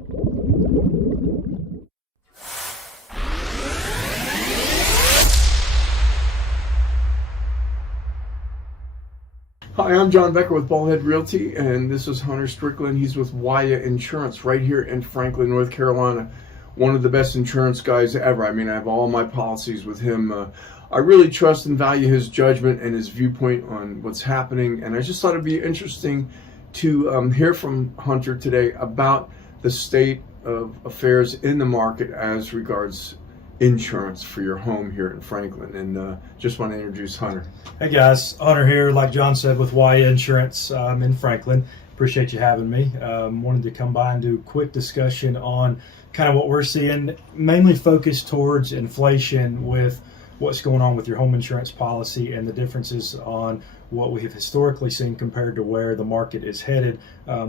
Hi, I'm John Becker with Ballhead Realty, and this is Hunter Strickland. He's with Wayah Insurance right here in Franklin, North Carolina. One of the best insurance guys ever. I mean, I have all my policies with him. I really trust and value his judgment and his viewpoint on what's happening, and I just thought it'd be interesting to hear from Hunter today about the state of affairs in the market as regards insurance for your home here in Franklin. And just want to introduce Hunter. Hey guys, Hunter here, like John said, with Wayah Insurance in Franklin. Appreciate you having me. Wanted to come by and do a quick discussion on kind of what we're seeing, mainly focused towards inflation with what's going on with your home insurance policy and the differences on what we have historically seen compared to where the market is headed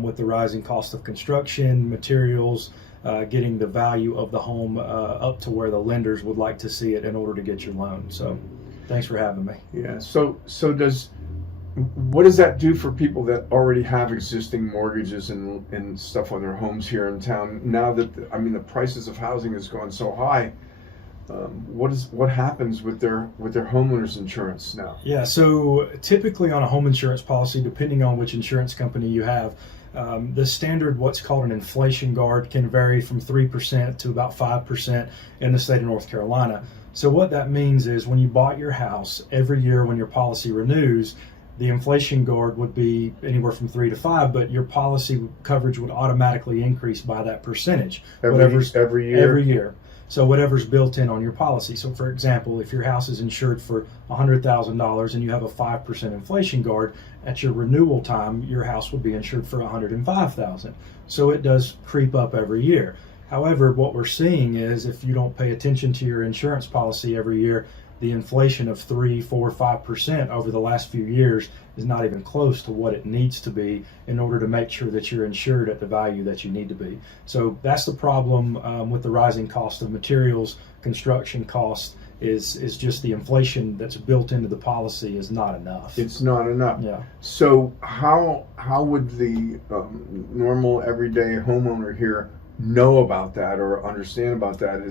with the rising cost of construction, materials, getting the value of the home up to where the lenders would like to see it in order to get your loan. So thanks for having me. Yeah, so what does that do for people that already have existing mortgages and stuff on their homes here in town? Now that the prices of housing has gone so high, what happens with their homeowners insurance now? Yeah, so typically on a home insurance policy, depending on which insurance company you have, the standard, what's called an inflation guard, can vary from 3% to about 5% in the state of North Carolina. So what that means is when you bought your house, every year when your policy renews, the inflation guard would be anywhere from 3 to 5, but your policy coverage would automatically increase by that percentage. Every year? Every year. So whatever's built in on your policy. So for example, if your house is insured for $100,000 and you have a 5% inflation guard, at your renewal time, your house would be insured for $105,000. So it does creep up every year. However, what we're seeing is if you don't pay attention to your insurance policy every year, the inflation of 3, 4, 5% over the last few years is not even close to what it needs to be in order to make sure that you're insured at the value that you need to be. So that's the problem with the rising cost of materials, construction costs, is just the inflation that's built into the policy is not enough. It's not enough. Yeah. So how would the normal everyday homeowner here know about that or understand about that?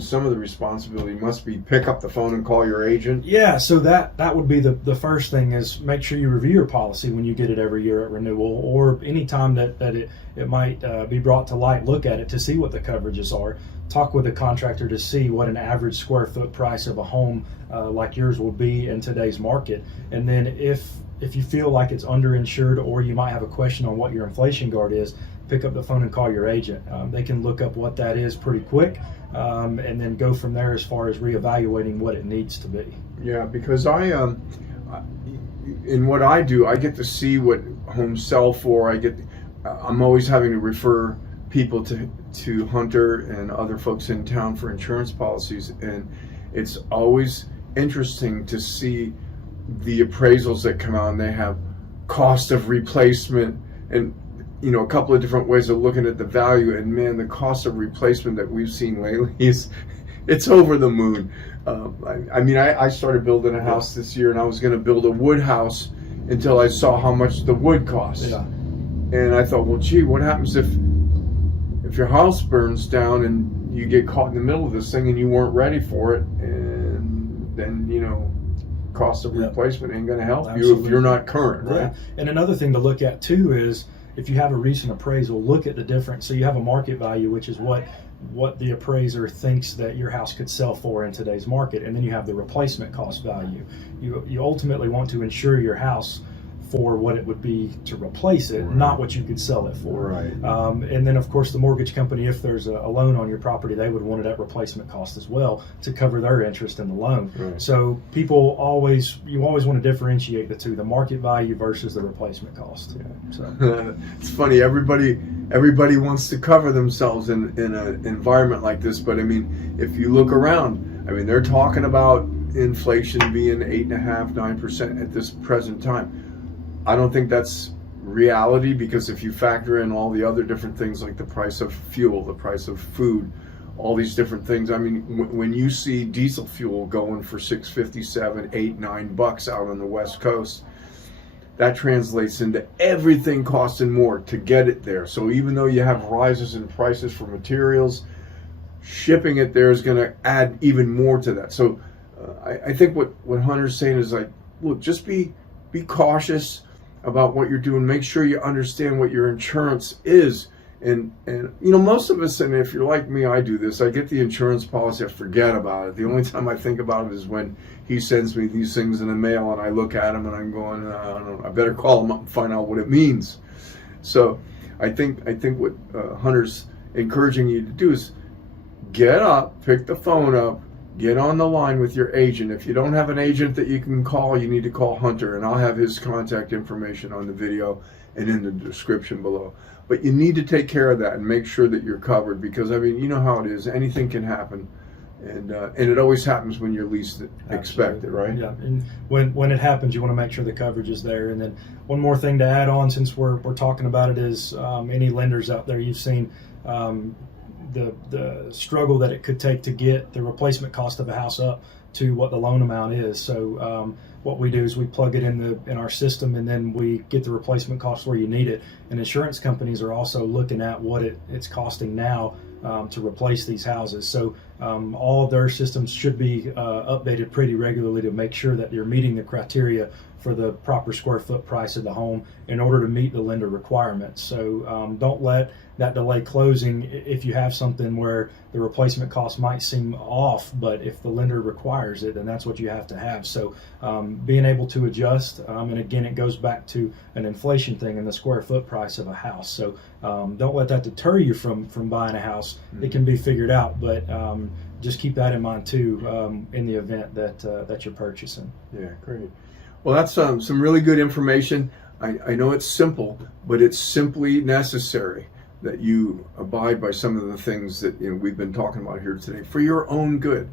Some of the responsibility must be pick up the phone and call your agent. Yeah, so that would be the first thing, is make sure you review your policy when you get it every year at renewal, or any time that it might be brought to light. Look at it to see what the coverages are. Talk with a contractor to see what an average square foot price of a home like yours will be in today's market. And then if you feel like it's underinsured, or you might have a question on what your inflation guard is, pick up the phone and call your agent. They can look up what that is pretty quick, and then go from there as far as reevaluating what it needs to be. Yeah, because in what I do, I get to see what homes sell for. I'm always having to refer people to Hunter and other folks in town for insurance policies, and it's always interesting to see the appraisals that come out, and they have cost of replacement and a couple of different ways of looking at the value. And man, the cost of replacement that we've seen lately it's over the moon. I started building a house this year, and I was going to build a wood house until I saw how much the wood costs. Yeah. And I thought, well, gee, what happens if your house burns down and you get caught in the middle of this thing and you weren't ready for it, and then cost of replacement ain't going to help you if you're not current, right? Yeah. And another thing to look at too is, if you have a recent appraisal, look at the difference. So you have a market value, which is what the appraiser thinks that your house could sell for in today's market, and then you have the replacement cost value. You ultimately want to insure your house for what it would be to replace it, right, not what you could sell it for. Right. And then of course the mortgage company, if there's a loan on your property, they would want it at replacement cost as well to cover their interest in the loan. Right. So you always want to differentiate the two, the market value versus the replacement cost. Yeah. So it's funny, everybody wants to cover themselves in an environment like this, but if you look around, they're talking about inflation being 8.5%, 9% at this present time. I don't think that's reality, because if you factor in all the other different things like the price of fuel, the price of food, all these different things. When you see diesel fuel going for $6.57, $8, $9 out on the West Coast, that translates into everything costing more to get it there. So even though you have rises in prices for materials, shipping it there is going to add even more to that. So I think what Hunter's saying is like, look, just be cautious about what you're doing. Make sure you understand what your insurance is. And most of us, and if you're like me, I do this. I get the insurance policy, I forget about it. The only time I think about it is when he sends me these things in the mail, and I look at them, and I'm going, I don't know, I better call him up and find out what it means. So I think what Hunter's encouraging you to do is get up, pick the phone up, get on the line with your agent. If you don't have an agent that you can call, you need to call Hunter, and I'll have his contact information on the video and in the description below. But you need to take care of that and make sure that you're covered, because I mean, you know how it is. Anything can happen, and it always happens when you're least expected, right? Yeah, and when it happens, you want to make sure the coverage is there. And then one more thing to add on, since we're talking about it, is any lenders out there, you've seen the struggle that it could take to get the replacement cost of a house up to what the loan amount is. So what we do is we plug it in our system, and then we get the replacement cost where you need it. And insurance companies are also looking at what it's costing now to replace these houses. So all of their systems should be updated pretty regularly to make sure that you're meeting the criteria for the proper square foot price of the home in order to meet the lender requirements. So don't let that delay closing if you have something where the replacement cost might seem off, but if the lender requires it, then that's what you have to have. So being able to adjust, and again, it goes back to an inflation thing and the square foot price of a house. So don't let that deter you from buying a house. It can be figured out, but just keep that in mind too in the event that you're purchasing. Yeah, great. Well, that's some really good information. I know it's simple, but it's simply necessary that you abide by some of the things that we've been talking about here today for your own good.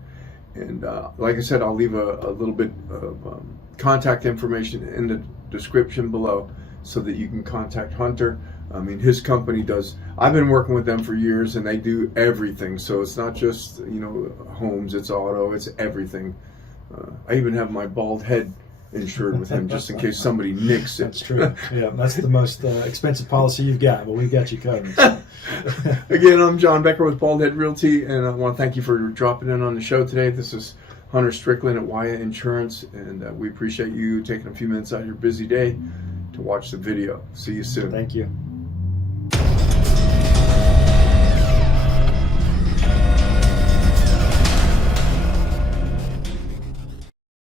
And like I said, I'll leave a little bit of contact information in the description below so that you can contact Hunter. I mean, his company does, I've been working with them for years, and they do everything. So it's not just, homes, it's auto, it's everything. I even have my bald head insured with him just in case somebody nicks it. That's true. Yeah, that's the most expensive policy you've got, but we've got you covered. So. Again, I'm John Becker with Bald Head Realty, and I want to thank you for dropping in on the show today. This is Hunter Strickland at Wayah Insurance, and we appreciate you taking a few minutes out of your busy day to watch the video. See you soon. Thank you.